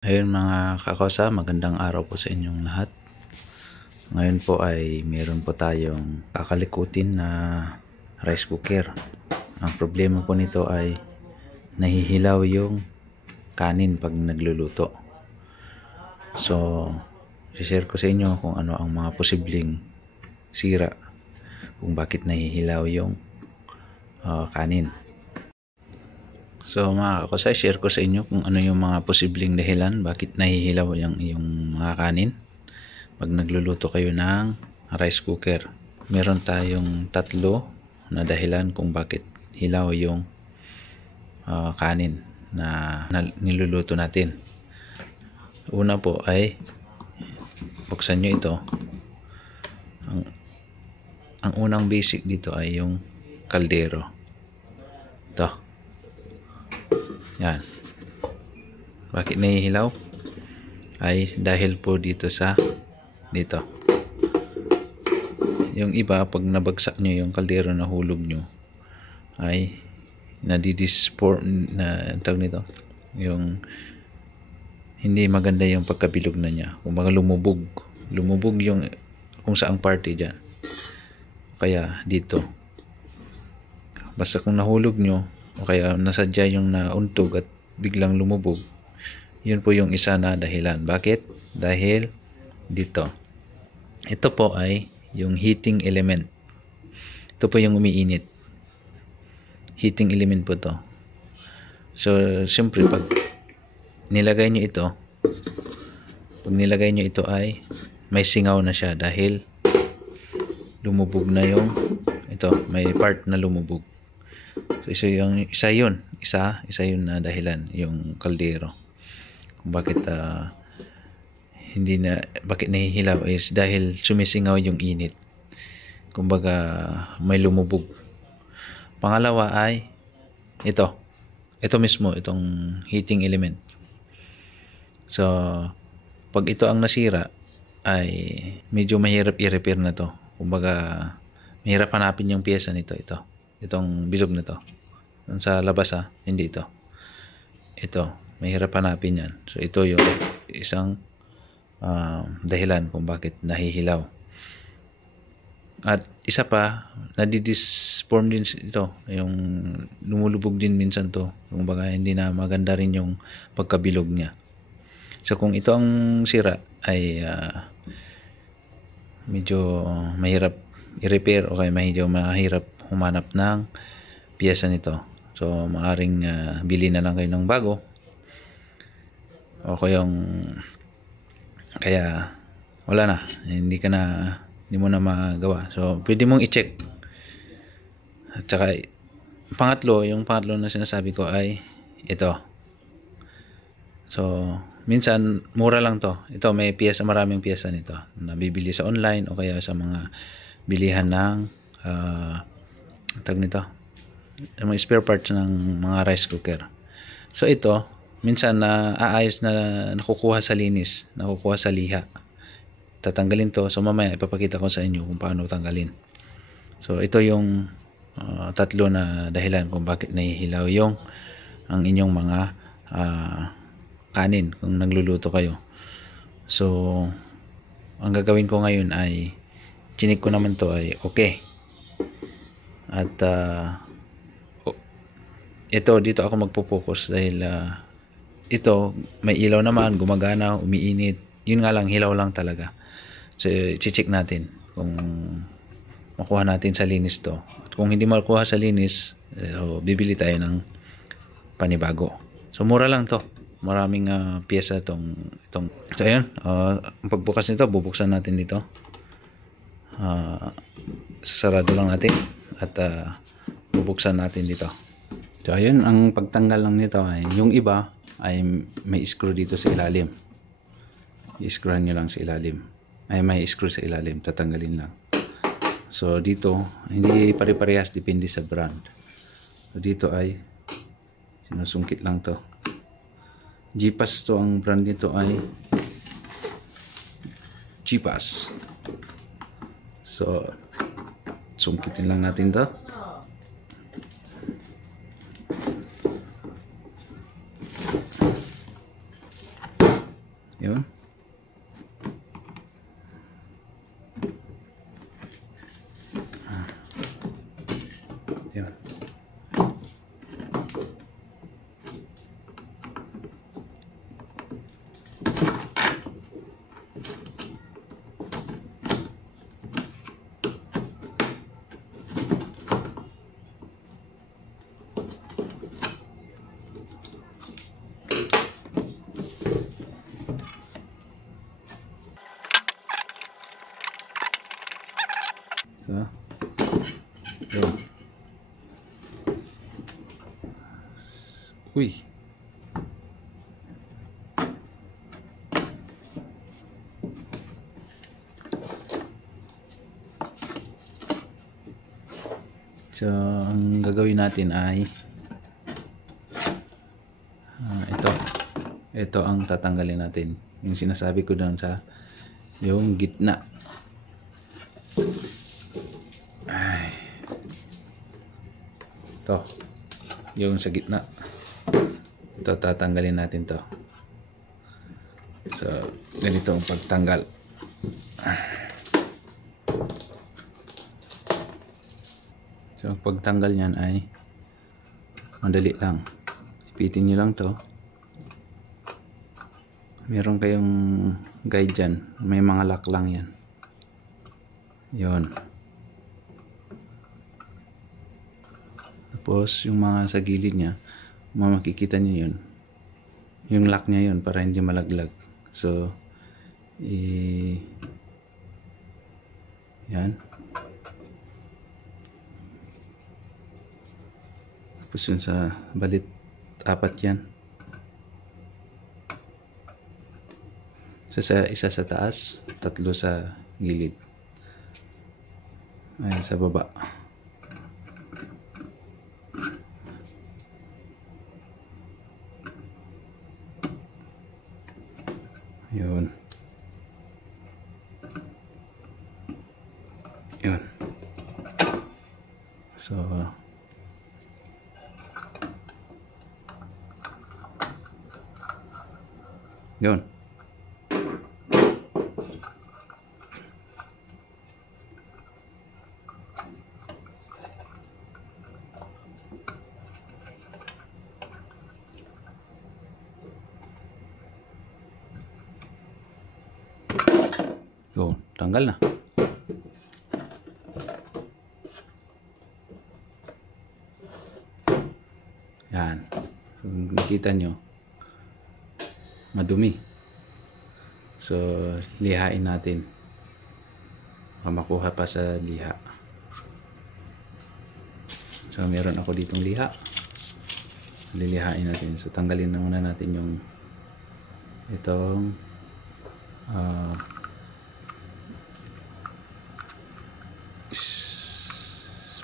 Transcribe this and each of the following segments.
Ayun mga kakosa, magandang araw po sa inyong lahat. Ngayon po ay meron po tayong kakalikutin na rice cooker. Ang problema po nito ay nahihilaw yung kanin pag nagluluto. So, share ko sa inyo kung ano ang mga posibleng sira kung bakit nahihilaw yung kanin. So mga kakosa, share ko sa inyo kung ano yung mga posibleng dahilan bakit nahihilaw yung mga kanin pag nagluluto kayo ng rice cooker. Meron tayong tatlo na dahilan kung bakit hilaw yung kanin na niluluto natin. Una po ay buksan nyo ito. Ang unang basic dito ay yung kaldero. Ito. Yan. Bakit nahihilaw? Ay dahil po dito. Yung iba, pag nabagsak nyo yung kaldero na hulog nyo, ay tawag nito, yung hindi maganda yung pagkabilog na niya. Kung mga lumubog yung kung saang party dyan. Kaya dito. Basta kung nahulog nyo, o kaya nasadya yung nauntog at biglang lumubog, yun po yung isa na dahilan. Bakit? Dahil dito. Ito po ay yung heating element. Ito po yung umiinit. Heating element po to. So, siyempre pag nilagay nyo ito ay may singaw na siya dahil lumubog na yung may part na lumubog. So isa yun na dahilan, yung kaldero. Kung bakit bakit nahihilaw is dahil sumisingaw yung init. Kumbaga may lumubog. Pangalawa ay ito mismo, itong heating element. So pag ito ang nasira ay medyo mahirap i-repair na to. Kumbaga mahirap hanapin yung piyesa nito. Itong bilog na to. Sa labas hindi ito. Ito, mahirap hanapin yan. So ito yung isang dahilan kung bakit nahihilaw. At isa pa, nadi-disform din ito. Yung lumulubog din minsan to. Kumbaga hindi na maganda rin yung pagkabilog niya. So kung ito ang sira ay medyo mahirap i-repair o kaya medyo mahirap humanap ng piyesa nito. So maaring bili na lang kayo ng bago o kaya wala na, hindi mo na magawa. So pwede mong i-check. At saka yung pangatlo na sinasabi ko ay ito. So minsan mura lang to. Ito may piyesa, maraming piyesa nito na bibili sa online o kaya sa mga bilihan ng mga spare parts ng mga rice cooker. So ito minsan aayos na nakukuha sa linis, nakukuha sa liha. Tatanggalin to. So mamaya ipapakita ko sa inyo kung paano tanggalin. So ito yung tatlo na dahilan kung bakit nahihilaw ang inyong mga kanin kung nagluluto kayo. So ang gagawin ko ngayon ay chinik ko naman to ay okay. At ito dito ako magpo-focus dahil ito may ilaw naman, gumagana, umiinit. Yun nga lang, hilaw lang talaga. So i-check natin kung makuha natin sa linis to. At kung hindi makuha sa linis, bibili tayo ng panibago. So mura lang to. Maraming piyesa itong. So ayun, pagbukas nito, bubuksan natin dito. Sasarado lang natin at bubuksan natin dito. So ayun, ang pagtanggal lang nito ay yung iba ay may screw dito sa ilalim. I-screwan nyo lang sa ilalim. Ay may screw sa ilalim, tatanggalin lang. So dito hindi pare-parehas, depende sa brand. So dito ay sinusungkit lang to. G-Pass to ang brand nito ay G-Pass. So sungkitin lang natin to. Yun. Yun. So, yun. Uy. So, ang gagawin natin ay ito ang tatanggalin natin. Yung sinasabi ko doon sa yung gitna. Ay. Ito. Yung sa gitna. Ito tatanggalin natin to. So, ganito ang pagtanggal. So, pagtanggal niyan ay madali lang. Ipitin nyo lang to. Meron kayong guide dyan. May mga lock lang yan. Yun. Tapos, yung mga sa gilid niya, makikita nyo yun. Yung lock niya yun para hindi malaglag. So, yan. Tapos yun sa balit, 4 yan. Isa sa taas, 3 sa gilid. Ayan sa baba. Yun. Yun. So, yun. So, tanggal na. Yan. Kung nakita nyo, madumi. So, lihain natin. Makuha pa sa liha. So, meron ako ditong liha. Lilihain natin. So, tanggalin na muna natin yung itong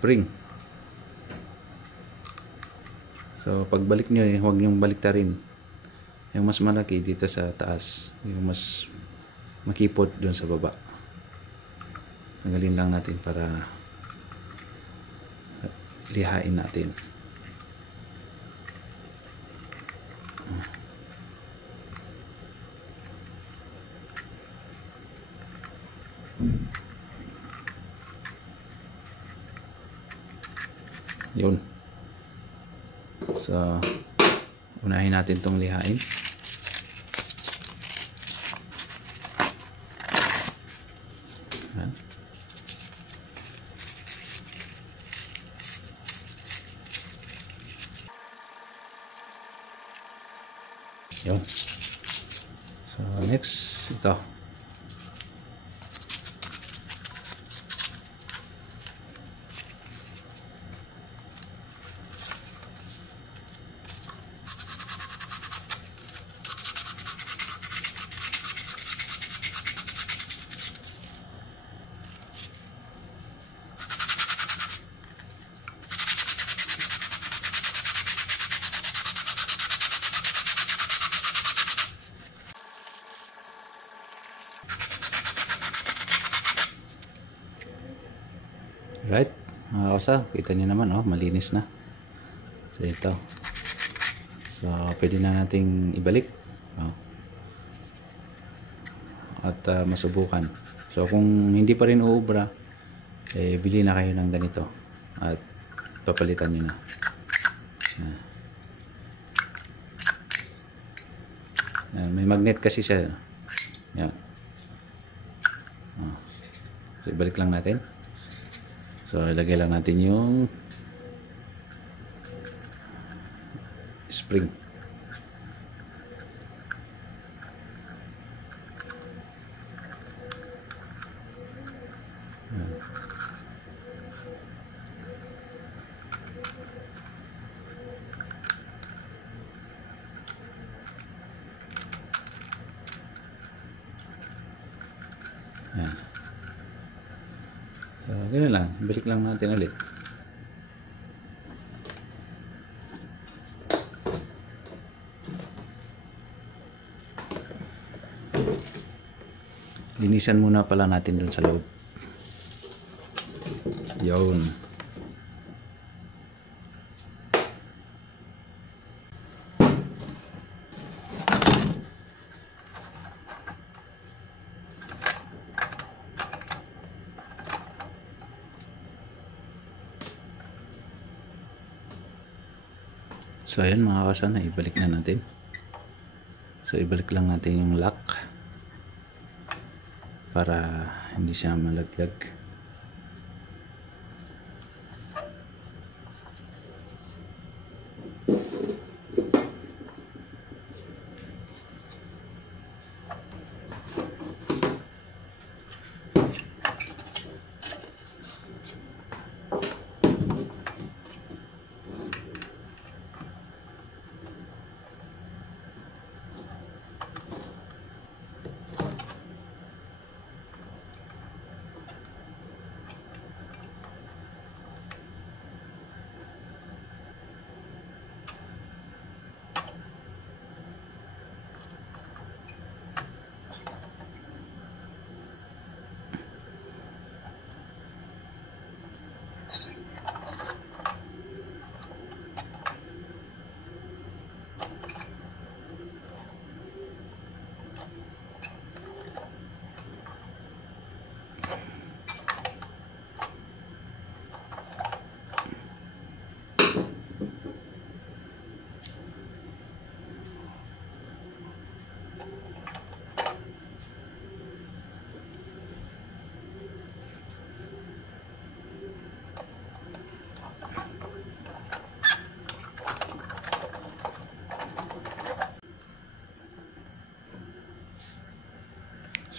spring. So, pagbalik nyo, huwag nyong baliktarin. Yung mas malaki dito sa taas, yung mas makipot doon sa baba. Tanggalin lang natin para lihain natin. Yun. So, unahin natin tong lihain. Ayan. Yun. So, next, ito. Right, mga kasa, kita nyo naman, oh, malinis na. So, ito. So, pwede na nating ibalik. Oh. at masubukan. So kung hindi pa rin uubra, bili na kayo ng ganito at papalitan nyo na. May magnet kasi siya. Yan. So ibalik lang natin. So ilagay lang natin yung spring. Yan. So ganoon lang, balik lang natin ulit. Linisan muna pala natin dun sa loob. Yun. So ayan mga kasana, ibalik na natin. So ibalik lang natin yung lock para hindi siya malaglag.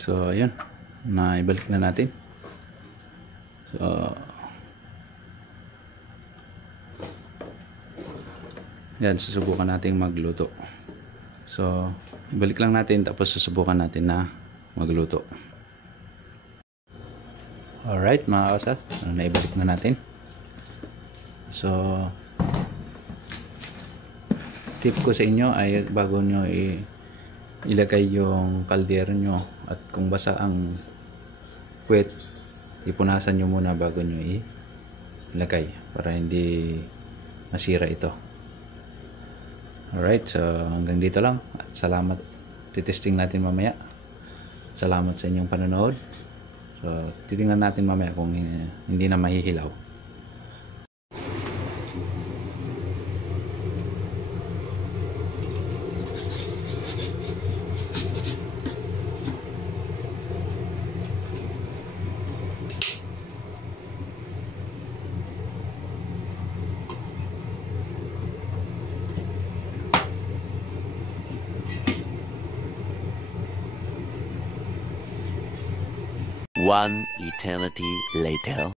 So ayun, naibalik na natin. So yan, susubukan natin magluto. So ibalik lang natin, tapos susubukan natin na magluto. Alright mga kasat, naibalik na natin. So tip ko sa inyo ay bago nyo ilagay yung kaldero nyo at kung basa ang puwet, ipunasan nyo muna bago nyo ilagay para hindi masira ito. Alright, so hanggang dito lang at salamat. Titesting natin mamaya. Salamat sa inyong panonood. So titingnan natin mamaya kung hindi na mahihilaw. One eternity later.